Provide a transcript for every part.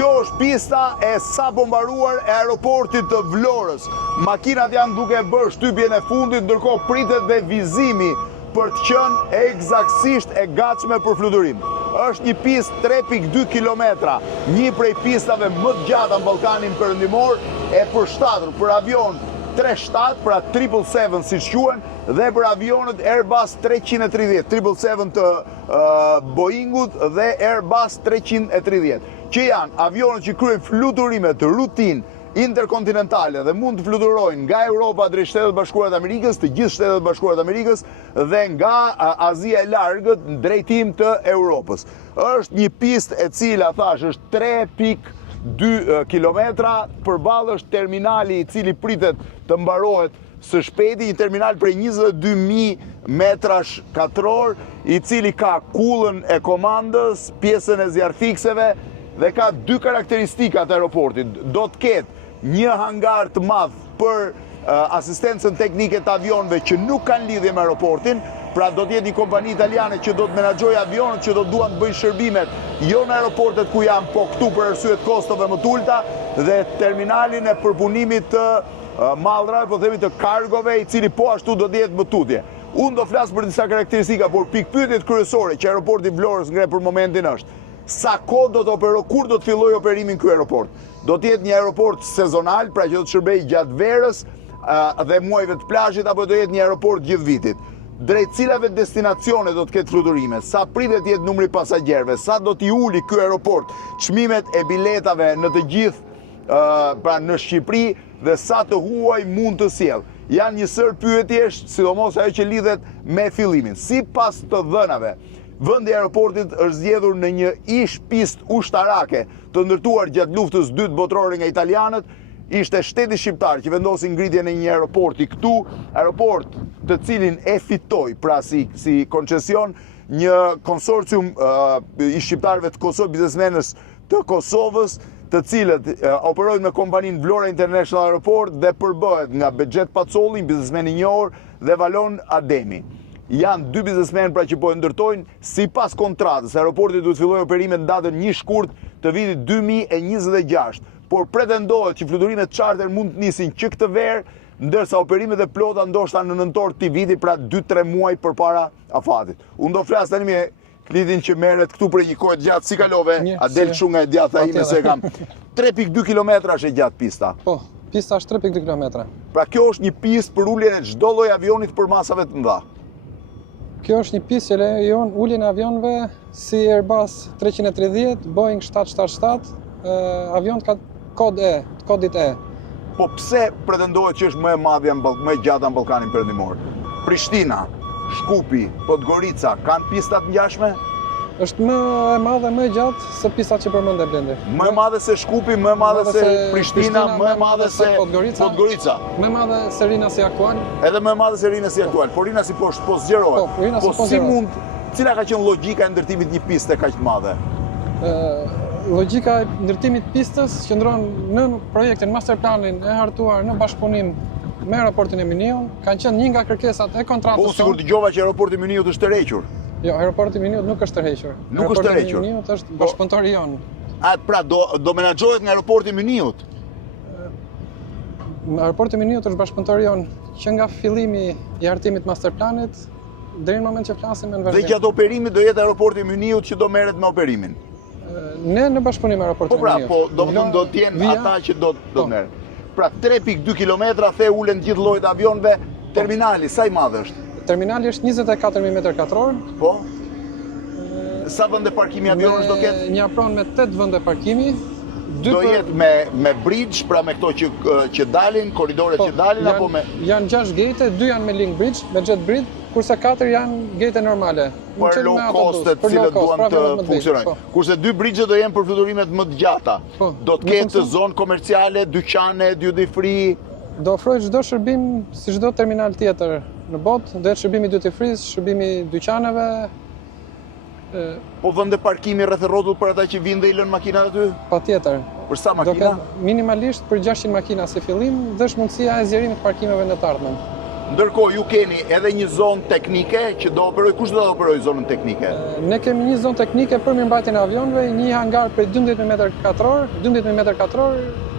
Kjo është pista e sapo mbaruar e aeroportit të Vlorës. Makinat janë duke bërë shtypjen e fundit, ndërkohë pritet dhe vizimi për të qenë eksaktësisht e gatshme për fluturim. Është një pistë 3.2 kilometra, një prej pistave më të gjata në Ballkanin Perëndimor, e përshtatur për avion 37, pra 777 siç quhen, dhe për avionët Airbus 330, 777 të Boeingut dhe Airbus 330, që janë avionët që kryejnë fluturime të rutinë interkontinentale dhe mund të fluturojnë nga Europa drejt Shtetet Bashkuara të Amerikës, të gjithë Shtetet Bashkuara të Amerikës, dhe nga Azia e Largët në drejtim të Europës. Është një pistë e cila, thash, është 3.2 kilometra, përballë është terminali i cili pritet të mbarohet së shpejti, një terminal prej 22.000 metrash katror, i cili ka kullën e komandës, pjesën e zjarfikseve, dhe ka dy karakteristika të aeroportit. Do të ketë një hangar të madh për asistencën teknike të avionëve që nuk kanë lidhje me aeroportin, pra do të jetë një kompani italiane që do të menaxhojë avionët që do duan të bëjnë shërbimet jo në aeroportet ku janë, po këtu për arsye të kostove më të ulta, dhe terminalin e përpunimit të mallrave, po themi të kargove, i cili po ashtu do të jetë më tutje. Unë do flas për disa karakteristika, por pikpyetjet kryesore që aeroporti i Vlorës ngre për momentin është: sa kohë do të operojë, kur do të fillojë operimin ky aeroport? Do të jetë një aeroport sezonal, pra që do të shërbejë gjatë verës dhe muajve të plazhit, apo do jetë një aeroport gjithë vitit? Drejt cilave destinacione do të ketë fluturime? Sa pritet jetë numri i pasagjerëve? Sa do t'i uli ky aeroport çmimet e biletave në të gjithë pra në Shqipëri, dhe sa të huaj mund të sjellë? Janë një sër pyetjesh, sidomos ajo që lidhet me fillimin. Sipas të dhënave, vendi i aeroportit është zgjedhur në një ish pistë ushtarake të ndërtuar gjatë luftës dytë botërore nga italianët. Ishte shteti shqiptar që vendosi ngritjen e një aeroporti këtu, aeroport të cilin e fitoi pra si koncesion një konsorcium i shqiptarëve të Kosovës, biznesmenës të Kosovës, të cilët operojnë me kompaninë Vlora International Airport dhe përbëhet nga Bexhet Pacolli, biznesmen i njohur, dhe Valon Ademi. Janë dy biznesmen pra që po e ndërtojnë. Sipas kontratës, aeroporti duhet të fillojë operimet në datën 1 shkurt të vitit 2026, por pretendohet që fluturimet charter mund të nisin që këtë verë, ndërsa operimet e plota ndoshta në nëntor të vitit, pra 2-3 muaj përpara afatit. Unë do flas tani me Klitin që merret këtu për një kohë të gjatë. Si kalove? A del shumë nga e djatha ime se kam 3.2 kilometra është e gjatë pista. Po, pista është 3.2 kilometra. Pra kjo është një pistë për uljen e çdo lloji avionit për masave të mëdha. Kjo është një pistë që lejon uljen e avionëve si Airbus 330, Boeing 777, avion ka kod E, kodit E. Po pse pretendohet që është më e madhe, më e gjata në Ballkanin Perëndimor? Prishtina, Shkupi, Podgorica kanë pista të ngjashme? Është më e madhe, më e gjatë se pistat që përmendë Blendi. Më e madhe se Shkupi, më e madhe se Prishtina, më e madhe se Podgorica. Më e madhe se Rina si aktual. Edhe më e madhe se Rina si aktual. Por Rina si po zgjerohet. Po si mund, cila ka qenë logjika e ndërtimit një piste kaq të madhe? Logjika e ndërtimit pistës qëndron në projektin masterplanin e hartuar në bashkëpunim me aeroportin e Miniut. Kanë qenë një nga kërkesat e kontratës. Po sigur dëgjova që aeroporti i Miniut është tërhequr. Jo, aeroporti i Miniut nuk është tërhequr. Nuk është tërhequr. Aeroporti i Miniut është bashkëpunëtori jon. Pra do menaxhohet nga aeroporti i Miniut. Aeroporti i Miniut është bashkëpunëtori jon që nga fillimi i hartimit masterplanit deri në moment që flasim në vazhdim. Dhe gjatë operimit do jetë aeroporti i Miniut që do merret me operimin. Ne në bashkëpunim me aeroportin e Miniut. Po, domethënë do të jenë ata që do merren. Pra 3.2 kilometra the ulen gjithë llojet avionëve. Terminali sa i madh është? Terminali është 24.000 metër katror. Po. Sa vende parkimi avionësh do ketë? Një apron me 8 vende parkimi. Do jetë me bridge, pra me këto që dalin, korridoret që dalin, apo me... Janë 6 gate, 2 janë me link bridge, me jet bridge, kurse 4 janë gate normale. Për low cost-et cilët duan të funksionojnë. Kurse 2 bridge do jenë për fluturimet më të gjata. Do të ketë zonë komerciale, dyqane, duty free. Do ofrojë çdo shërbim si çdo terminal tjetër në botë, do jetë shërbimi duty free, shërbimi dyqaneve. Po vende parkimi rreth rrotull për ata që vinë dhe i lënë makinat aty? Patjetër. Për sa makina? Minimalisht për 600 makina si fillim, dhe është mundësia e zgjerimit të parkimeve në të ardhmen. Ndërkohë ju keni edhe një zonë teknike që do operoj, kush do operoj zonën teknike? Ne kemi një zonë teknike për mirëmbajtjen e avionëve, një hangar për 12.000 m2,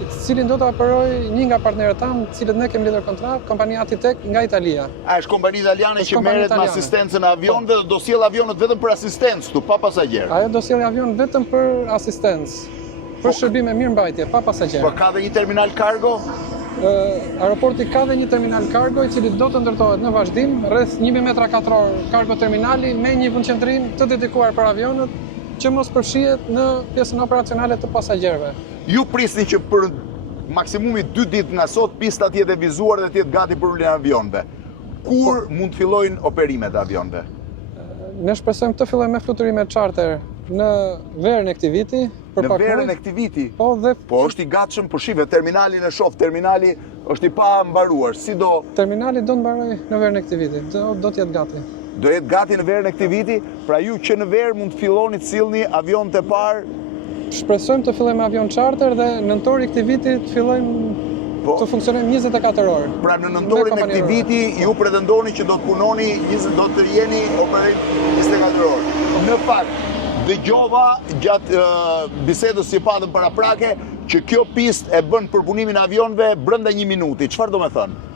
i cilin do të operoj një nga partnerët tanë, cilët ne kemi lidhur kontratë, kompania Atitec nga Italia. A është kompani italiane që merret me asistencën e avionëve dhe do sjell avionët vetëm për asistencë këtu, pa pasagjerë? Ajo do sjellë avion vetëm për asistencë, për shërbime mirëmbajtje, pa pasagjerë. Po ka dhe një terminal kargo? Aeroporti ka dhe një terminal kargo i cili do të ndërtohet në vazhdim, rreth 1.000 m2 kargo terminali me një vendqendrim të dedikuar për avionët që mos përfshihet në pjesën operacionale të pasagjerëve. Ju prisni që për maksimumi 2 ditë nga sot pista të jetë e vizuar dhe të jetë gati për uljen e avionëve. Kur mund të fillojnë operimet e avionëve? Ne shpresojmë të fillojmë me fluturime charter në verën e këtij viti. Në verën e këtij viti? Po, është i gatshëm, po shive, terminalin e shoh, terminali është i pa mbaruar, si do... Terminali do të mbaroj në verën e këtij viti, do të jetë gati. Do jetë gati në verën e këtij viti, pra ju që në verë mund të filloni të sillni avion të parë? Shpresojmë të fillojmë avion charter dhe në nëntor i këtij viti të fillojmë të funksionojmë 24 orë. Pra në nëntorin e këtij viti ju pretendoni që do të punoni, do të jeni operim 24 orë. Në fakt, dëgjova gjatë bisedës që patëm paraprake që kjo pistë e bën përpunimin e avionëve brenda 1 minuti. Çfarë do të thonë?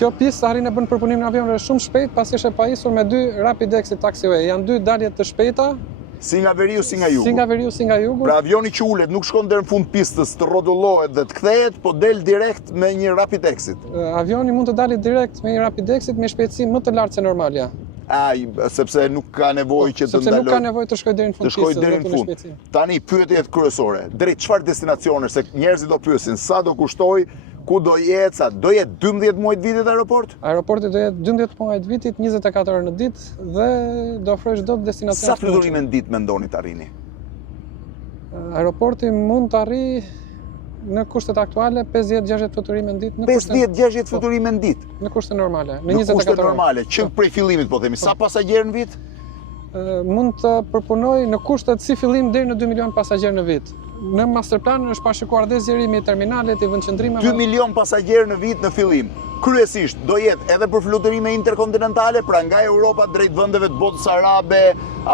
Kjo pistë arrin e bën përpunimin e avionëve shumë shpejt pasi është e pajisur me 2 rapid exit taxiway. Janë 2 dalje të shpejta. Si nga veriu, si nga jugu. Si nga veriu, si nga jugu. Pra avioni që ulet nuk shkon deri në fund pistës të rrotullohet dhe të kthehet, po del direkt me një rapid exit. Avioni mund të dalë direkt me një rapid exit me shpejtësi më të lartë se normalja. Sepse nuk ka nevojë që të ndaloj. Sepse nuk ka nevojë të shkojë deri në fund pistës. Të shkojë deri në fund. Tani pyetjet kryesore. Drejt çfarë destinacionesh, se njerëzit do pyesin sa do kushtoj, ku do jetë, sa do jetë 12 muaj të vitit aeroport? Aeroporti do jetë 12 muaj të vitit, 24 orë në ditë dhe do ofrojë çdo destinacion. Sa fluturime në ditë mendoni të arrini? Aeroporti mund të arrijë në kushtet aktuale 50-60 fluturime në ditë. 50-60 fluturime në ditë? Në kushte normale, në 24 orë. Në kushte normale, që prej fillimit po themi, sa pasagjerë në vit? Mund të përpunoj në kushtet si fillim deri në 2 milion pasagjerë në vit. Në masterplan është parashikuar dhe zgjerimi i terminalet, i vendqendrimeve. 2 milion pasagjerë në vit në fillim. Kryesisht do jetë edhe për fluturime interkontinentale, pra nga Europa drejt vendeve të botës arabe,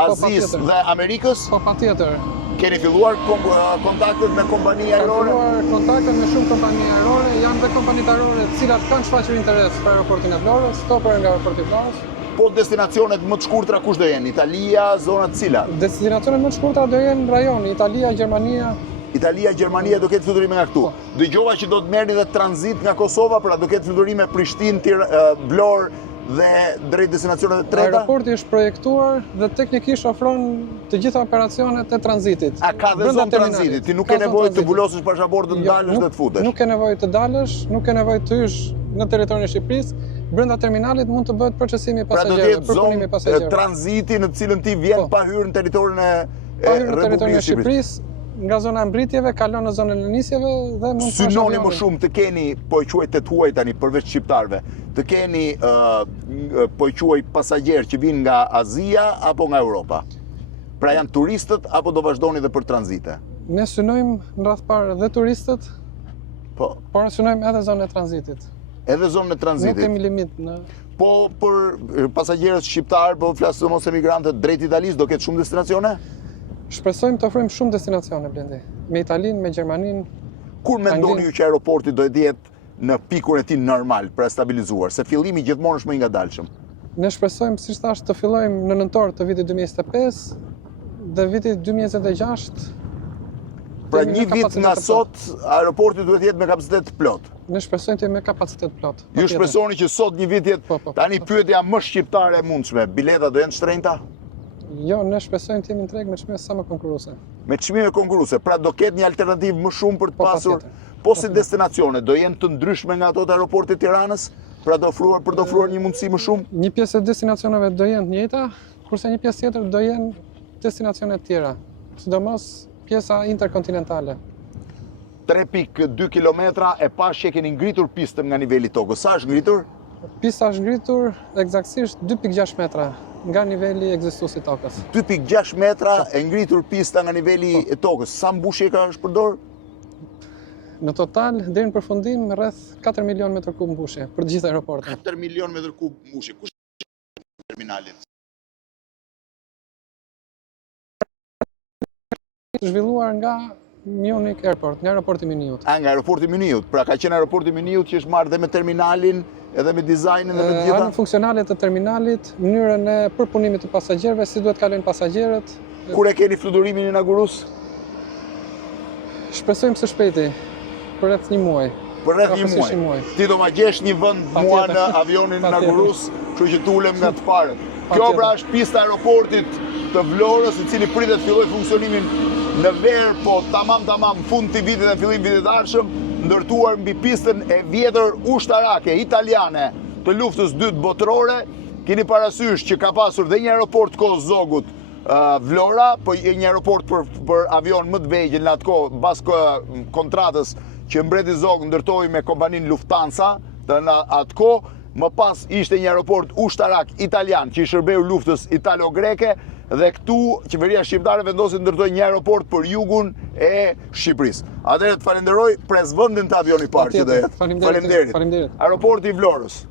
Azis dhe Amerikës? Po, patjetër. Keni filluar kontaktet me kompani ajrore? Kanë filluar kontaktet me shumë kompani ajrore, janë dhe kompanitë ajrore të cilat kanë shfaqur interes për aeroportin e Vlorës, të operojnë nga aeroporti i Vlorës. Po destinacionet më të shkurtra kush do jenë? Italia, zonat cila? Destinacionet më të shkurtra do jenë rajoni, Italia, Gjermania. Italia, Gjermania do ketë fluturime nga këtu. Dëgjova që do të merrni dhe tranzit nga Kosova, pra do ketë fluturime Prishtinë, Vlorë dhe drejt destinacioneve të treta? Aeroporti është projektuar dhe teknikisht ofron të gjitha operacionet e tranzitit. A ka dhe zonë tranzitit? Ti nuk ke nevojë të mbulosësh pasaportën, të dalësh dhe të futesh? Nuk ke nevojë të dalësh, nuk ke nevojë të hysh në territorin e Shqipërisë. Brenda terminalit mund të bëhet procesimi i pasagjerëve, përpunimi i pasagjerëve. Pra do të jetë zonë tranziti në të cilën ti vjen pa hyrë në territorin e Republikës së Shqipërisë. Nga zona e mbritjeve, kalon në zonën e nisjeve dhe mund të synoni më shumë të keni, po e quaj të huaj tani, përveç shqiptarve, të keni, po e quaj pasagjerë që vinë nga Azia apo nga Europa? Pra janë turistët apo do vazhdoni dhe për tranzite? Ne synojmë në radh parë dhe turistët, por synojmë edhe zonën e tranzitit. Edhe zonën e tranzitit? Nuk kemi limit në... Po për pasagjerët shqiptarë, po flasë mos emigrantët drejt Italisë, do ketë shumë destinacione? Shpresojmë të ofrojmë shumë destinacione, Blendi. Me Italinë, me Gjermaninë. Kur mendoni ju që aeroporti do të jetë në pikun e tij normal, pra stabilizuar, se fillimi gjithmonë është më i ngadalshëm? Ne shpresojmë, siç thash, të fillojmë në nëntor të vitit 2025 dhe vitit 2026. Pra një vit nga sot, aeroporti duhet jetë me kapacitet plot. Ne shpresojmë të jetë me kapacitet plot. Ju shpresoni që sot një vit jetë, tani pyetja më shqiptare e mundshme, bileta do jenë shtrenjta? Jo, ne shpresojmë të jemi në treg me çmime sa më konkurruese. Me çmime konkurruese, pra do ketë një alternativë më shumë për të pasur, po si destinacione, do jenë të ndryshme nga ato të aeroportit Tiranës, pra për të ofruar një mundësi më shumë? Një pjesë e destinacioneve do jenë të njëjta, kurse një pjesë tjetër do jenë destinacione të tjera, sidomos pjesa interkontinentale. 3.2 kilometra e pash që keni ngritur pistën nga niveli tokës. Sa është ngritur? Pista është ngritur eksaktësisht 2.6 metra nga niveli ekzistues i tokës. 2.6 metra e ngritur pista nga niveli i tokës. Sa mbushje ka është përdor? Në total, deri në përfundim, rreth 4 milion metër kub mbushje për të gjithë aeroportin. 4 milion metër kub mbushje. Kush është terminalit? Zhvilluar nga Munich Airport, nga aeroporti Miniut. Nga aeroporti Miniut. Pra ka qenë aeroporti Miniut që është marrë dhe me terminalin, edhe me dizajnin dhe me të gjitha? Anën funksionale të terminalit, mënyrën e përpunimit të pasagjerëve, si duhet kalojnë pasagjerët. Kur e keni fluturimin inaugurus? Shpresojmë së shpejti, për rreth një muaj. Për rreth një muaj. Ti do ma gjesh një vend mua në avionin inaugurus, kështu që tulem nga të parët. Kjo pra është pista e aeroportit të Vlorës, i cili pritet filloj funksionimin në verë, po tamam fund të vitit dhe fillim vitit arshëm, ndërtuar mbi pistën e vjetër ushtarake italiane të luftës dytë botërore. Keni parasysh që ka pasur dhe një aeroport kohë zogut Vlora, po një aeroport për avion më të vegjël në atë kohë, pas kontratës që mbreti Zog ndërtoi me kompanin Lufthansa në atë kohë. Më pas ishte një aeroport ushtarak italian që i shërbeu luftës italo-greke, dhe këtu qeveria shqiptare vendosi të ndërtojë një aeroport për jugun e Shqipërisë. Atëherë të falenderoj pres vendin të avioni parë që do jetë. Faleminderit. Aeroporti i Vlorës.